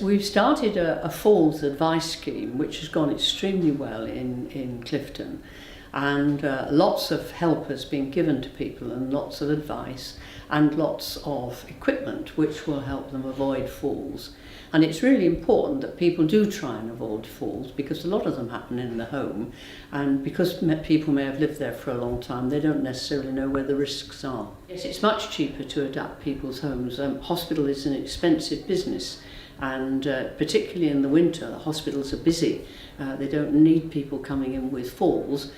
We've started a falls advice scheme which has gone extremely well in Clifton, and lots of help has been given to people and lots of advice and lots of equipment which will help them avoid falls. And it's really important that people do try and avoid falls, because a lot of them happen in the home, and because people may have lived there for a long time, they don't necessarily know where the risks are. Yes, it's much cheaper to adapt people's homes. Hospital is an expensive business, and particularly in the winter, the hospitals are busy. They don't need people coming in with falls,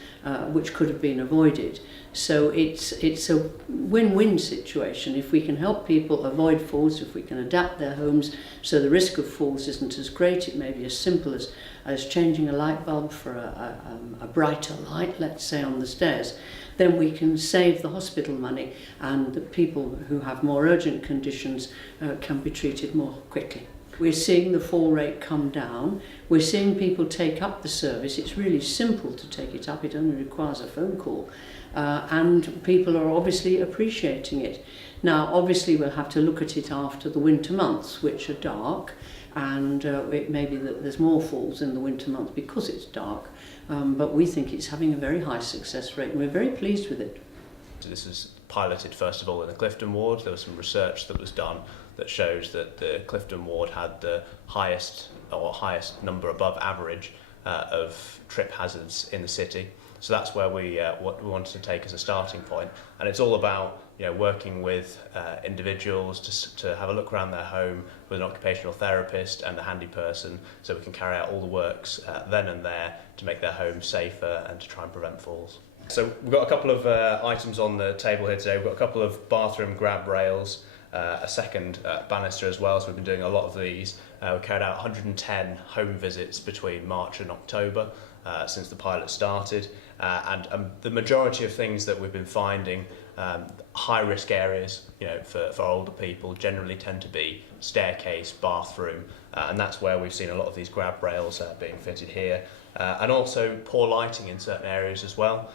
which could have been avoided. So it's a win-win situation. If we can help people avoid falls, if we can adapt their homes so the risk of falls isn't as great, it may be as simple as changing a light bulb for a brighter light, let's say on the stairs, then we can save the hospital money, and the people who have more urgent conditions can be treated more quickly. We're seeing the fall rate come down. We're seeing people take up the service. It's really simple to take it up. It only requires a phone call. And people are obviously appreciating it. Now, obviously, we'll have to look at it after the winter months, which are dark. And it may be that there's more falls in the winter months because it's dark. But we think it's having a very high success rate, and we're very pleased with it. This is piloted first of all in the Clifton ward. There was some research that was done that shows that the Clifton ward had the highest number above average of trip hazards in the city. So that's where what we wanted to take as a starting point, and it's all about working with individuals to have a look around their home with an occupational therapist and a handy person, so we can carry out all the works then and there to make their home safer and to try and prevent falls. So we've got a couple of items on the table here today. We've got a couple of bathroom grab rails, a second banister as well, so we've been doing a lot of these. We carried out 110 home visits between March and October since the pilot started, and the majority of things that we've been finding, high risk areas for older people generally tend to be staircase, bathroom, and that's where we've seen a lot of these grab rails being fitted here, and also poor lighting in certain areas as well.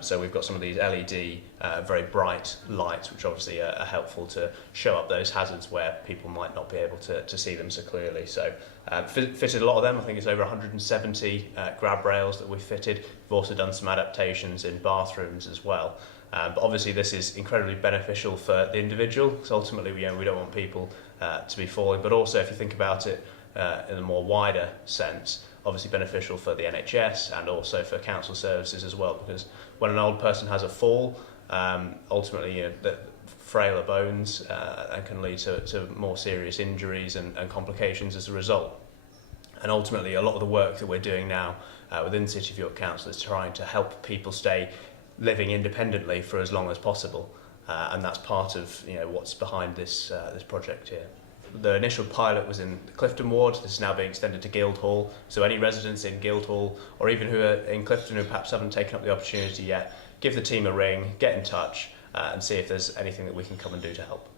So we've got some of these LED very bright lights, which obviously are helpful to show up those hazards where people might not be able to see them so clearly. So fitted a lot of them. I think it's over 170 grab rails that we've fitted. We've also done some adaptations in bathrooms as well. But obviously this is incredibly beneficial for the individual, because ultimately we don't want people to be falling, but also if you think about it in a more wider sense, obviously beneficial for the NHS and also for council services as well, because when an old person has a fall, ultimately the frailer bones and can lead to more serious injuries and complications as a result. And ultimately a lot of the work that we're doing now within City of York Council is trying to help people stay living independently for as long as possible, and that's part of what's behind this project here. The initial pilot was in the Clifton ward. This is now being extended to Guildhall, so any residents in Guildhall or even who are in Clifton who perhaps haven't taken up the opportunity yet, give the team a ring, get in touch and see if there's anything that we can come and do to help.